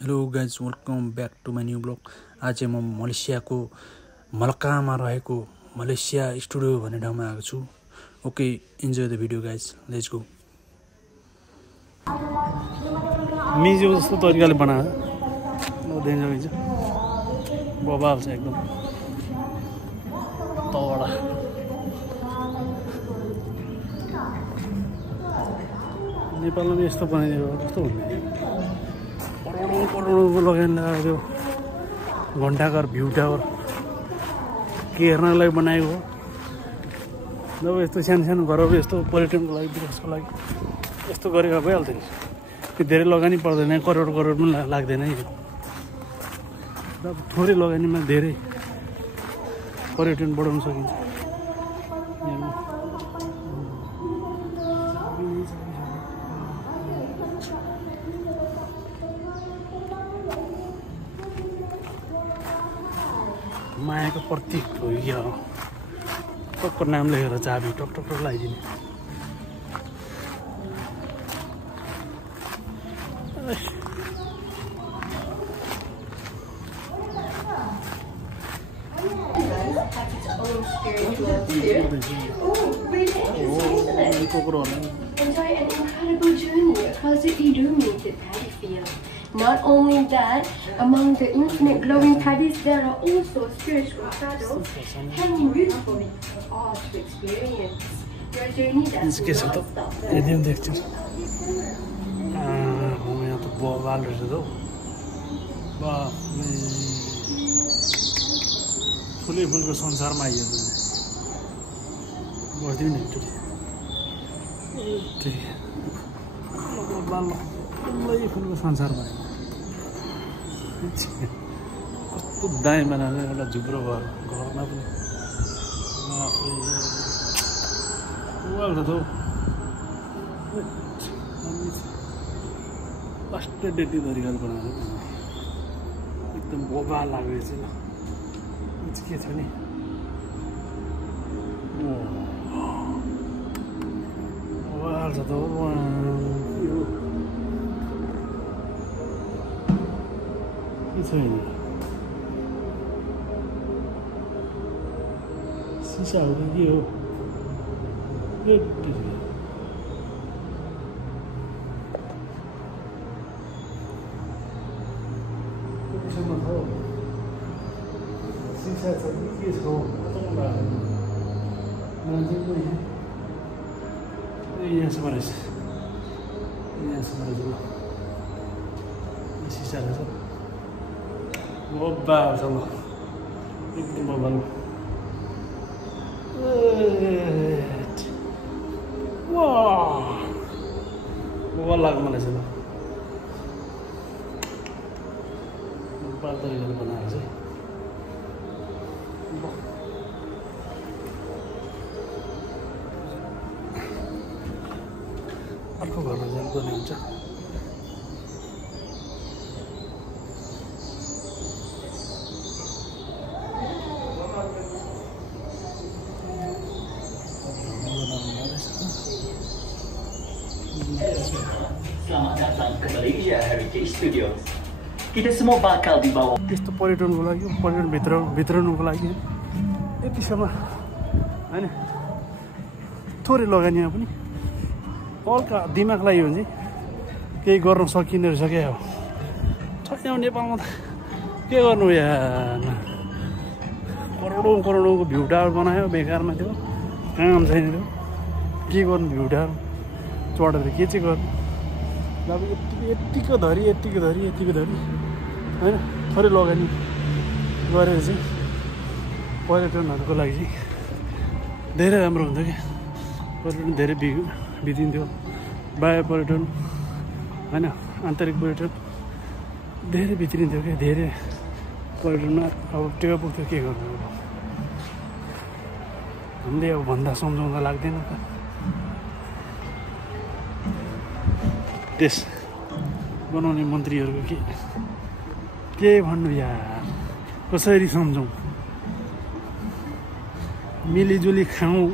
Hello guys, welcome back to my new blog. आज म मलेसियाको मलक्कामा रहेको मलेसिया स्टुडियो भन्ने ठाउँमा आएको छु। Okay, enjoy the video guys, let's go. Music जस्तो तरिकाले बनायो बबाल छ एकदम तगडा। नेपालमा यस्तो बनाइदिएको कस्तो हुने, करोडौँको लगानी लगाएको घन्टाघर भ्यू टावर के हेर्नलाई बनाएको हो। जब यस्तो सानो सानो घरहरू यस्तो पर्यटनको लागि विकासको लागि यस्तो गरेको भइहाल्थ्यो नि। त्यो धेरै लगानी पर्दैन, करोड पनि लाग्दैन। अब थोरै लगानीमा धेरै पर्यटन बढाउन सकिन्छ। मायाको प्रतीक हो यो। टक्क नाम लेखेर चाबी टक लगाइदिने। Enjoy an incredible journey across the illuminated paddy field. Not only that, among the infinite glowing paddies, there are also spiritual shadows hanging beautifully for all to experience. Your journey doesn't stop there. यहाँ त बवाल रहेछ त हौ। फुलै फुलको संसारमा आइयो बस्दिउँ नि फुलै फुलको संसारमा आयो। कस्तो दामी बनाएर एउटा झुप्रो भयो घरमा पनि त हौ। फर्स्ट डेटी तरिकाले बनाएर एकदम बोबा लाग्यो चाहिँ। के छ नि छ त के छ नि सिसाहरू त के हो सिसा छ कि के छ मान्छे पनि यहाँसम्म रहेछ सिसा रहेछ बब्बा छ ल एकदम बब्बा बब्बा लाग्यो मलाई चाहिँ। बब्बा तरिकाले बनाएको चाहिँ अर्को घरमा जानुपर्ने हुन्छ। Selamat datang ke Malaysia Heritage Studios. Kita semua bakal dibawa. त्यस्तो पर्यटनको लागि पर्यटन भित्रनुको लागि यतिसम्म होइन थोरै लगानीमा पनि हल्का दिमागलाई हो भने केही गर्न सकिने रहेछ क्या हो। छैन नेपालमा त के गर्नु यार। करोडौँको भ्यू टावर बनायो बेकारमा। त्यो काम छैन त्यो के गर्नु। भ्यू टावर चढेर के चाहिँ गर्नु। अब यत्तिको धरी होइन थोरै लगानी गरेर चाहिँ पर्यटनहरूको लागि चाहिँ धेरै राम्रो हुन्थ्यो क्या। पर्यटन धेरै बितिन्थ्यो। बाह्य पर्यटन होइन आन्तरिक पर्यटन धेरै बितिन्थ्यो क्या। धेरै पर्यटनमा अब टेवा पुग्थ्यो के गर्नु। हामीले अब भन्दा सम्झाउँदा लाग्दैन त। देश बनाउने मन्त्रीहरूको के भन्नु यार। कसरी सम्झौँ। मिलिजुली खाउँ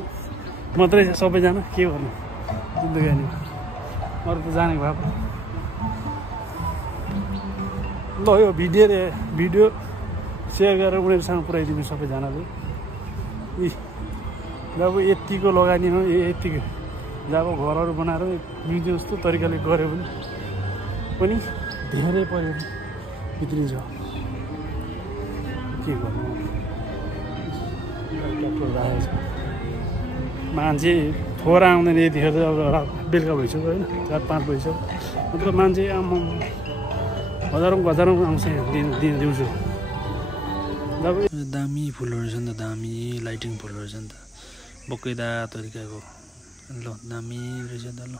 मात्रै सबैजना के गर्नु जिन्दगानीमा। अरू त जानेको भए ल यो भिडियो सेयर गरेर उनीहरूसँग पुऱ्याइदिनु सबैजनाले। जब यतिको लगानी हो यतिको जब घरहरू बनाएर म्युजियम जस्तो तरिकाले गऱ्यो भने पनि धेरै पर्यटन भित्रिन्छ। के गर्नु ट्र्याक्टर राखेको छ मान्छे थोर आउँदैन यतिखेर अब बेलुका भइसक्यो होइन 4-5 भइसक्यो मतलब मान्छे आम्म हजारौँ आउँछ दिउँसो। जब दामी फुलहरू छ नि त दामी लाइटिङ फुलहरू छ नि त बकैदा तरिकाको ल दामी रहेछ त ल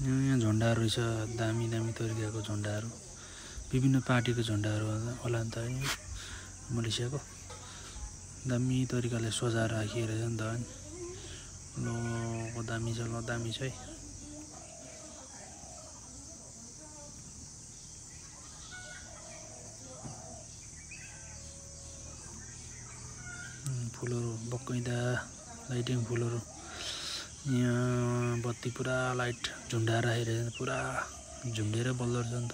यहाँ झन्डाहरू रहेछ दामी तरिकाको झन्डाहरू विभिन्न पार्टीको झन्डाहरू होला नि त है मलेसियाको दामी तरिकाले सजाएर राखिएको रहेछ नि त ल दामी छ ल दामी छ है। फुलहरू बक्कैदा लाइटिङ फुलहरू यहाँ बत्ती पुरा लाइट झुन्डाएर राखिरहेछ पुरा झुन्डेर बल्दो रहेछ नि त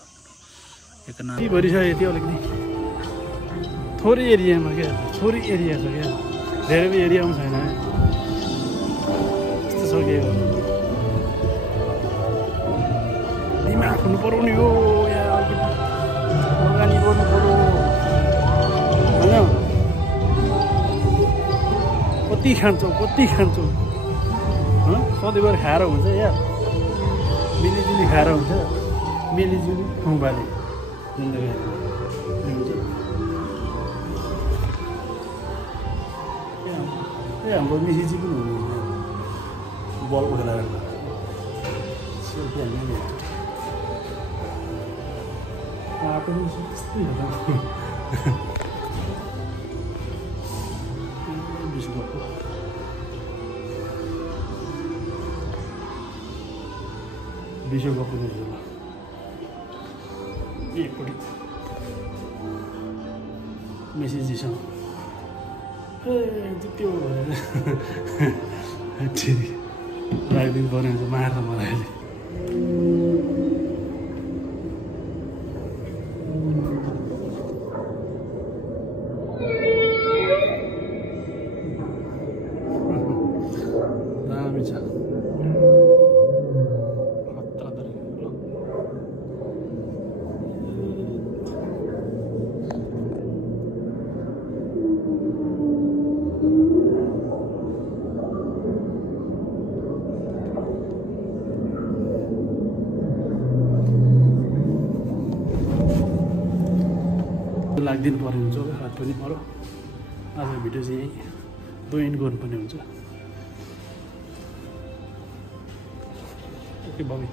एकनाथ भरिसक्यो यति अलिकति थोरै एरियामा क्या थोरै एरिया छ क्या धेरै एरिया पनि छैन यस्तो छ के दिमाग हुनु पर्यो नि हो यहाँ अलिकति लगानी गर्नु पर्यो होइन कति खान्छौ सधैँभरि खाएर हुन्छ यार मिलिजुली खाएर हुन्छ मिलिजुली खुवाले हाम्रो मिसिजी पनि हुनुहुन्छ बलको खेलाएर आएको त्यस्तै विश्वकपको एकपट्टि मेसेजीसँग त्यो भनेर राखिदिनु पर्ने हुन्छ मार्छ मलाई अहिले दामी छ लाग्दिनु पर्ने हुन्छ हात पनि पर्यो आज भिडियो चाहिँ यहीँ एन्ड गर्नुपर्ने हुन्छ। ओके बाबी